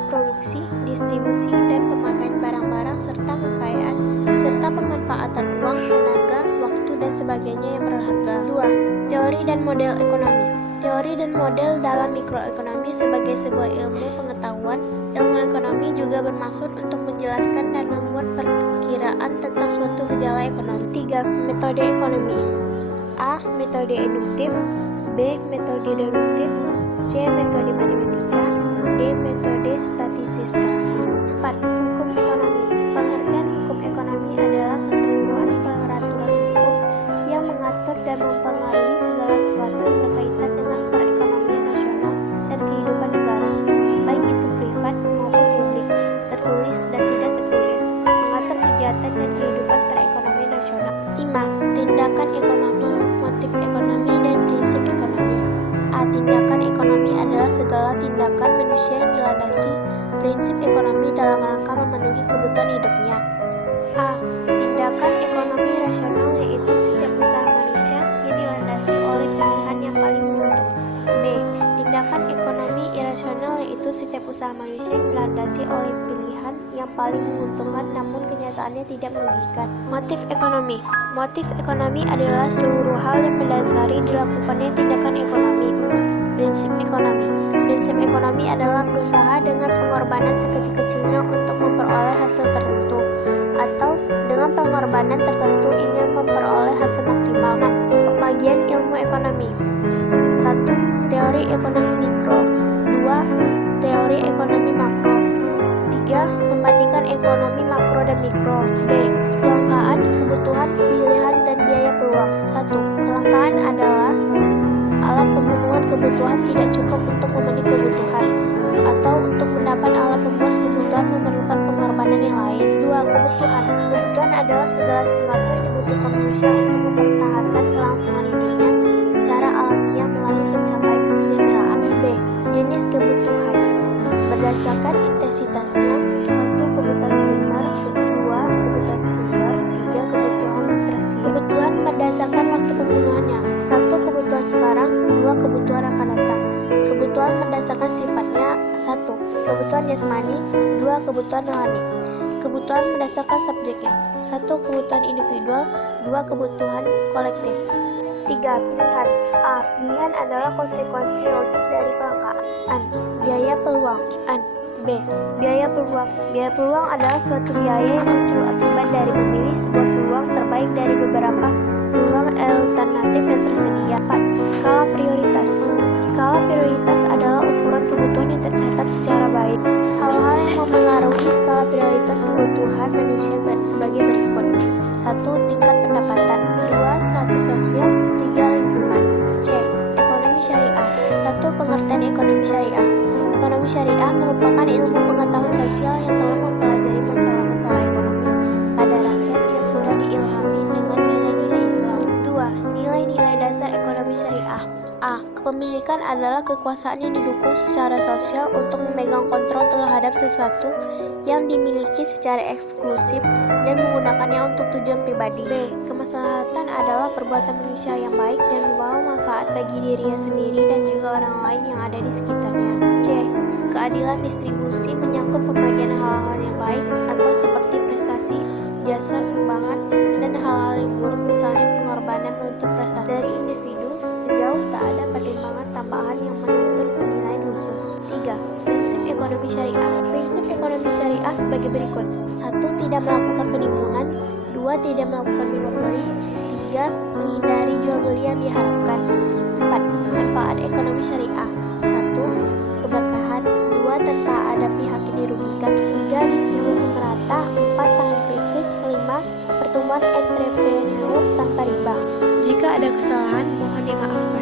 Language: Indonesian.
proses produksi, distribusi, dan pemakaian barang-barang serta kekayaan, serta pemanfaatan uang, tenaga, waktu, dan sebagainya yang berharga. 2. Teori dan model ekonomi. Teori dan model dalam mikroekonomi sebagai sebuah ilmu pengetahuan. Ilmu ekonomi juga bermaksud untuk menjelaskan dan membuat perkiraan tentang suatu gejala ekonomi. 3. Metode ekonomi. A. Metode induktif. B. Metode deduktif. C. Metode matematika. D. Metode statistika. 4. Hukum ekonomi. Pengertian hukum ekonomi adalah keseluruhan peraturan hukum yang mengatur dan mempengaruhi segala sesuatu yang berkaitan dengan perekonomian nasional dan kehidupan negara, baik itu privat maupun publik, tertulis dan tidak tertulis, mengatur kegiatan dan kehidupan perekonomian nasional. 5. Tindakan ekonomi, motif ekonomi, dan prinsip ekonomi. A. Tindakan ekonomi adalah segala tindakan manusia yang dilandasi prinsip ekonomi dalam rangka memenuhi kebutuhan hidupnya. A. Tindakan ekonomi rasional yaitu setiap usaha manusia yang dilandasi oleh pilihan yang paling menguntungkan. B. Tindakan ekonomi irasional yaitu setiap usaha manusia yang dilandasi oleh pilihan yang paling menguntungkan namun kenyataannya tidak merugikan. Motif ekonomi. Motif ekonomi adalah seluruh hal yang mendasari dilakukannya tindakan ekonomi. Prinsip ekonomi. Prinsip ekonomi adalah berusaha dengan pengorbanan sekecil-kecilnya untuk memperoleh hasil tertentu, atau dengan pengorbanan tertentu ingin memperoleh hasil maksimal. 6. Pembagian ilmu ekonomi. 1. Teori ekonomi mikro. 2. Teori ekonomi makro. 3. Membandingkan ekonomi makro dan mikro. B. Kelangkaan, kebutuhan, pilihan, dan biaya peluang. 1. Kelangkaan adalah alat pemenuhan kebutuhan tidak cukup untuk memenuhi kebutuhan, atau untuk mendapat alat pemuas kebutuhan memerlukan pengorbanan yang lain. 2. Kebutuhan. Kebutuhan adalah segala sesuatu yang dibutuhkan manusia untuk mempertahankan kelangsungan hidupnya secara alamiah melalui pencapaian kesejahteraan. B. Jenis kebutuhan. Berdasarkan intensitasnya. 1. Kebutuhan primer. 2. Kebutuhan sekunder. 3. Kebutuhan tersier. Kebutuhan berdasarkan waktu pembunuhannya. 1. Kebutuhan sekarang. 2. Kebutuhan akan datang. Kebutuhan berdasarkan sifatnya. 1. Kebutuhan jasmani. 2. Kebutuhan rohani. Kebutuhan berdasarkan subjeknya. 1. Kebutuhan individual. 2. Kebutuhan kolektif. 3. Pilihan. A. Pilihan adalah konsekuensi logis dari kelangkaan. Biaya peluang. B. Biaya peluang. Biaya peluang adalah suatu biaya yang muncul akibat dari memilih sebuah peluang terbaik dari beberapa peluang alternatif yang tersedia. 4. Skala prioritas. Skala prioritas adalah ukuran kebutuhan yang tercatat secara baik. Hal-hal yang mempengaruhi skala prioritas kebutuhan manusia sebagai berikut. 1. Tingkat pendapatan. 2. Status sosial. 3. Lingkungan. C. Ekonomi syariah. 1. Pengertian ekonomi syariah. Ekonomi syariah merupakan ilmu pengetahuan sosial yang telah mempelajari masalah-masalah ekonomi pada rakyat yang sudah diilhami dengan nilai-nilai Islam. 2. Nilai-nilai dasar ekonomi syariah. A. Kepemilikan adalah kekuasaan yang didukung secara sosial untuk memegang kontrol terhadap sesuatu yang dimiliki secara eksklusif dan menggunakannya untuk tujuan pribadi. B. Kemaslahatan adalah perbuatan manusia yang baik dan membawa manfaat bagi dirinya sendiri dan juga orang lain yang ada di sekitarnya. C. Keadilan distribusi menyangkut pembagian hal-hal yang baik atau seperti prestasi, jasa, sumbangan, dan hal-hal yang buruk misalnya pengorbanan untuk prestasi dari individu sejauh tak ada pertimbangan tambahan yang menuntut penilaian khusus. 3. Prinsip ekonomi syariah. Prinsip ekonomi syariah sebagai berikut. 1. Tidak melakukan penimbunan. 2. Tidak melakukan monopoli. 3. Menghindari jual beli yang diharapkan. 4. Manfaat ekonomi syariah. 1. Keberkahan. 2. Tanpa ada pihak yang dirugikan. 3. Distribusi merata. 4. Tahan krisis. 5. Pertumbuhan entrepreneur tanpa riba. Jika ada kesalahan, mohon dimaafkan.